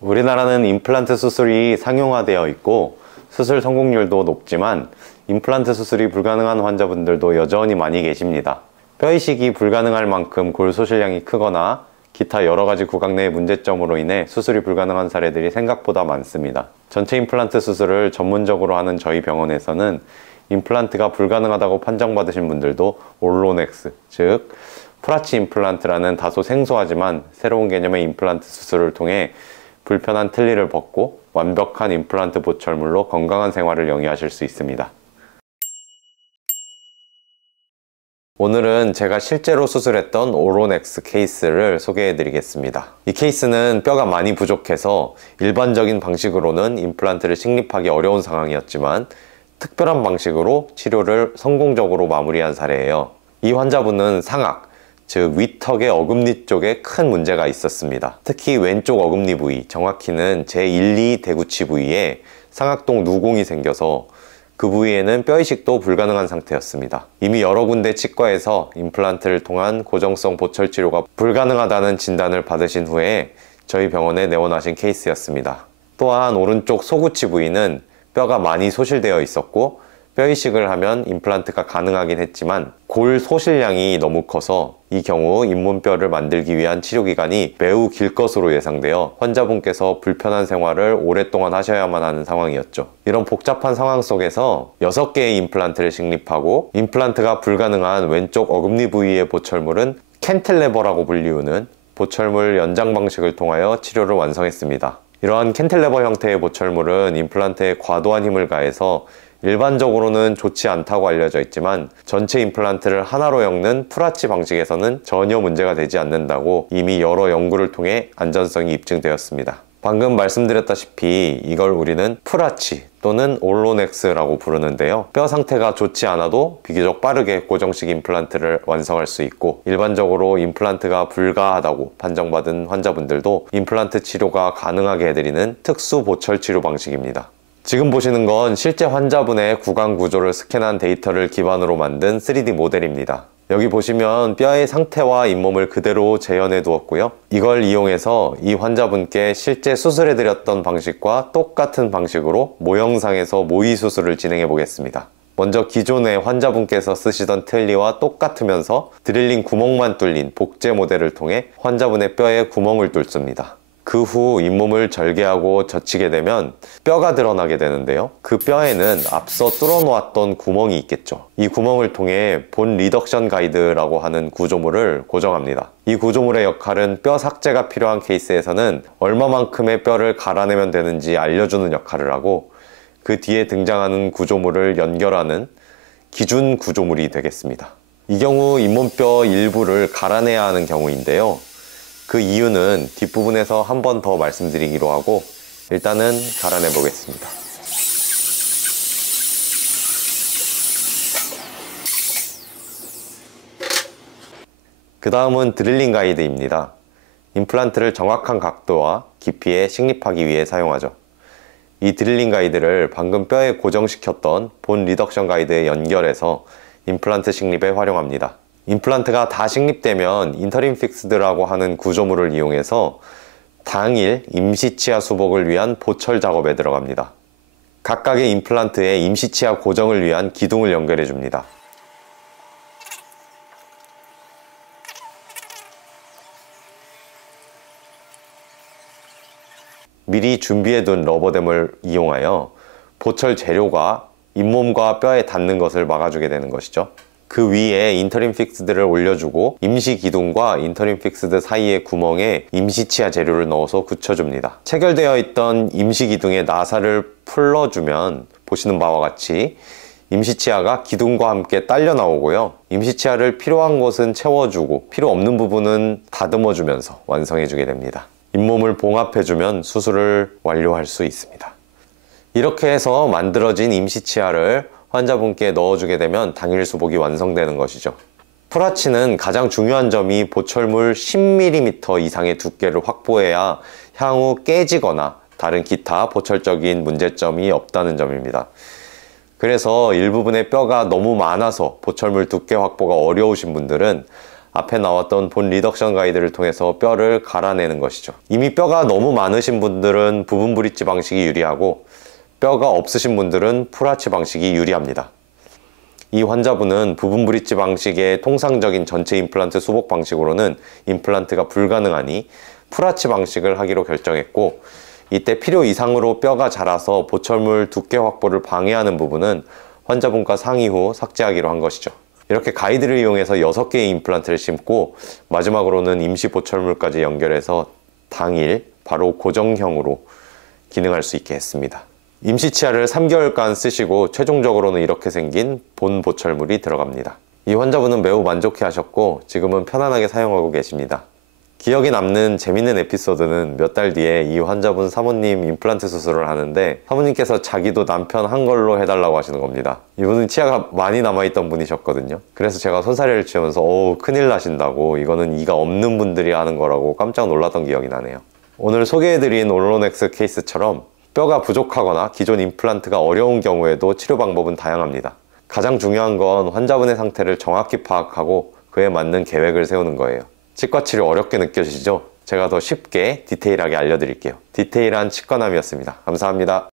우리나라는 임플란트 수술이 상용화되어 있고 수술 성공률도 높지만 임플란트 수술이 불가능한 환자분들도 여전히 많이 계십니다. 뼈 이식이 불가능할 만큼 골 소실량이 크거나 기타 여러가지 구강 내 문제점으로 인해 수술이 불가능한 사례들이 생각보다 많습니다. 전체 임플란트 수술을 전문적으로 하는 저희 병원에서는 임플란트가 불가능하다고 판정받으신 분들도 올로넥스, 즉 프라치 임플란트라는 다소 생소하지만 새로운 개념의 임플란트 수술을 통해 불편한 틀니를 벗고 완벽한 임플란트 보철물로 건강한 생활을 영위하실 수 있습니다. 오늘은 제가 실제로 수술했던 오로넥스 케이스를 소개해 드리겠습니다. 이 케이스는 뼈가 많이 부족해서 일반적인 방식으로는 임플란트를 식립하기 어려운 상황이었지만 특별한 방식으로 치료를 성공적으로 마무리한 사례예요. 이 환자분은 상악, 즉 위턱의 어금니 쪽에 큰 문제가 있었습니다. 특히 왼쪽 어금니 부위, 정확히는 제1, 2 대구치 부위에 상악동 누공이 생겨서 그 부위에는 뼈이식도 불가능한 상태였습니다. 이미 여러 군데 치과에서 임플란트를 통한 고정성 보철 치료가 불가능하다는 진단을 받으신 후에 저희 병원에 내원하신 케이스였습니다. 또한 오른쪽 소구치 부위는 뼈가 많이 소실되어 있었고 뼈이식을 하면 임플란트가 가능하긴 했지만 골 소실량이 너무 커서 이 경우 잇몸뼈를 만들기 위한 치료기간이 매우 길 것으로 예상되어 환자분께서 불편한 생활을 오랫동안 하셔야만 하는 상황이었죠. 이런 복잡한 상황 속에서 6개의 임플란트를 식립하고 임플란트가 불가능한 왼쪽 어금니 부위의 보철물은 캔틸레버라고 불리우는 보철물 연장 방식을 통하여 치료를 완성했습니다. 이러한 캔틸레버 형태의 보철물은 임플란트에 과도한 힘을 가해서 일반적으로는 좋지 않다고 알려져 있지만 전체 임플란트를 하나로 엮는 프라치 방식에서는 전혀 문제가 되지 않는다고 이미 여러 연구를 통해 안전성이 입증되었습니다. 방금 말씀드렸다시피 이걸 우리는 프라치 또는 올로넥스라고 부르는데요. 뼈 상태가 좋지 않아도 비교적 빠르게 고정식 임플란트를 완성할 수 있고 일반적으로 임플란트가 불가하다고 판정받은 환자분들도 임플란트 치료가 가능하게 해드리는 특수 보철 치료 방식입니다. 지금 보시는 건 실제 환자분의 구강 구조를 스캔한 데이터를 기반으로 만든 3D 모델입니다. 여기 보시면 뼈의 상태와 잇몸을 그대로 재현해 두었고요. 이걸 이용해서 이 환자분께 실제 수술해드렸던 방식과 똑같은 방식으로 모형상에서 모의 수술을 진행해 보겠습니다. 먼저 기존에 환자분께서 쓰시던 틀니와 똑같으면서 드릴링 구멍만 뚫린 복제 모델을 통해 환자분의 뼈에 구멍을 뚫습니다. 그 후 잇몸을 절개하고 젖히게 되면 뼈가 드러나게 되는데요. 그 뼈에는 앞서 뚫어 놓았던 구멍이 있겠죠. 이 구멍을 통해 본 리덕션 가이드라고 하는 구조물을 고정합니다. 이 구조물의 역할은 뼈 삭제가 필요한 케이스에서는 얼마만큼의 뼈를 갈아내면 되는지 알려주는 역할을 하고 그 뒤에 등장하는 구조물을 연결하는 기준 구조물이 되겠습니다. 이 경우 잇몸뼈 일부를 갈아내야 하는 경우인데요. 그 이유는 뒷부분에서 한 번 더 말씀드리기로 하고 일단은 갈아내 보겠습니다. 그 다음은 드릴링 가이드입니다. 임플란트를 정확한 각도와 깊이에 식립하기 위해 사용하죠. 이 드릴링 가이드를 방금 뼈에 고정시켰던 본 리덕션 가이드에 연결해서 임플란트 식립에 활용합니다. 임플란트가 다 식립되면 인터림 픽스드라고 하는 구조물을 이용해서 당일 임시치아 수복을 위한 보철 작업에 들어갑니다. 각각의 임플란트에 임시치아 고정을 위한 기둥을 연결해 줍니다. 미리 준비해둔 러버댐을 이용하여 보철 재료가 잇몸과 뼈에 닿는 것을 막아주게 되는 것이죠. 그 위에 인터림 픽스드를 올려주고 임시 기둥과 인터림 픽스드 사이의 구멍에 임시치아 재료를 넣어서 굳혀줍니다. 체결되어 있던 임시 기둥의 나사를 풀어주면 보시는 바와 같이 임시치아가 기둥과 함께 딸려 나오고요. 임시치아를 필요한 곳은 채워주고 필요 없는 부분은 다듬어주면서 완성해주게 됩니다. 잇몸을 봉합해주면 수술을 완료할 수 있습니다. 이렇게 해서 만들어진 임시치아를 환자분께 넣어주게 되면 당일 수복이 완성되는 것이죠. 프라치는 가장 중요한 점이 보철물 10mm 이상의 두께를 확보해야 향후 깨지거나 다른 기타 보철적인 문제점이 없다는 점입니다. 그래서 일부분의 뼈가 너무 많아서 보철물 두께 확보가 어려우신 분들은 앞에 나왔던 본 리덕션 가이드를 통해서 뼈를 갈아내는 것이죠. 이미 뼈가 너무 많으신 분들은 부분 브릿지 방식이 유리하고 뼈가 없으신 분들은 풀아치 방식이 유리합니다. 이 환자분은 부분 브릿지 방식의 통상적인 전체 임플란트 수복 방식으로는 임플란트가 불가능하니 풀아치 방식을 하기로 결정했고, 이때 필요 이상으로 뼈가 자라서 보철물 두께 확보를 방해하는 부분은 환자분과 상의 후 삭제하기로 한 것이죠. 이렇게 가이드를 이용해서 6개의 임플란트를 심고 마지막으로는 임시 보철물까지 연결해서 당일 바로 고정형으로 기능할 수 있게 했습니다. 임시 치아를 3개월간 쓰시고 최종적으로는 이렇게 생긴 본 보철물이 들어갑니다. 이 환자분은 매우 만족해 하셨고 지금은 편안하게 사용하고 계십니다. 기억에 남는 재밌는 에피소드는 몇 달 뒤에 이 환자분 사모님 임플란트 수술을 하는데 사모님께서 자기도 남편 한 걸로 해달라고 하시는 겁니다. 이분은 치아가 많이 남아있던 분이셨거든요. 그래서 제가 손사래를 치면서 큰일 나신다고, 이거는 이가 없는 분들이 하는 거라고 깜짝 놀랐던 기억이 나네요. 오늘 소개해드린 오로넥스 케이스처럼 뼈가 부족하거나 기존 임플란트가 어려운 경우에도 치료 방법은 다양합니다. 가장 중요한 건 환자분의 상태를 정확히 파악하고 그에 맞는 계획을 세우는 거예요. 치과 치료 어렵게 느껴지시죠? 제가 더 쉽게 디테일하게 알려드릴게요. 디테일한 치과남이었습니다. 감사합니다.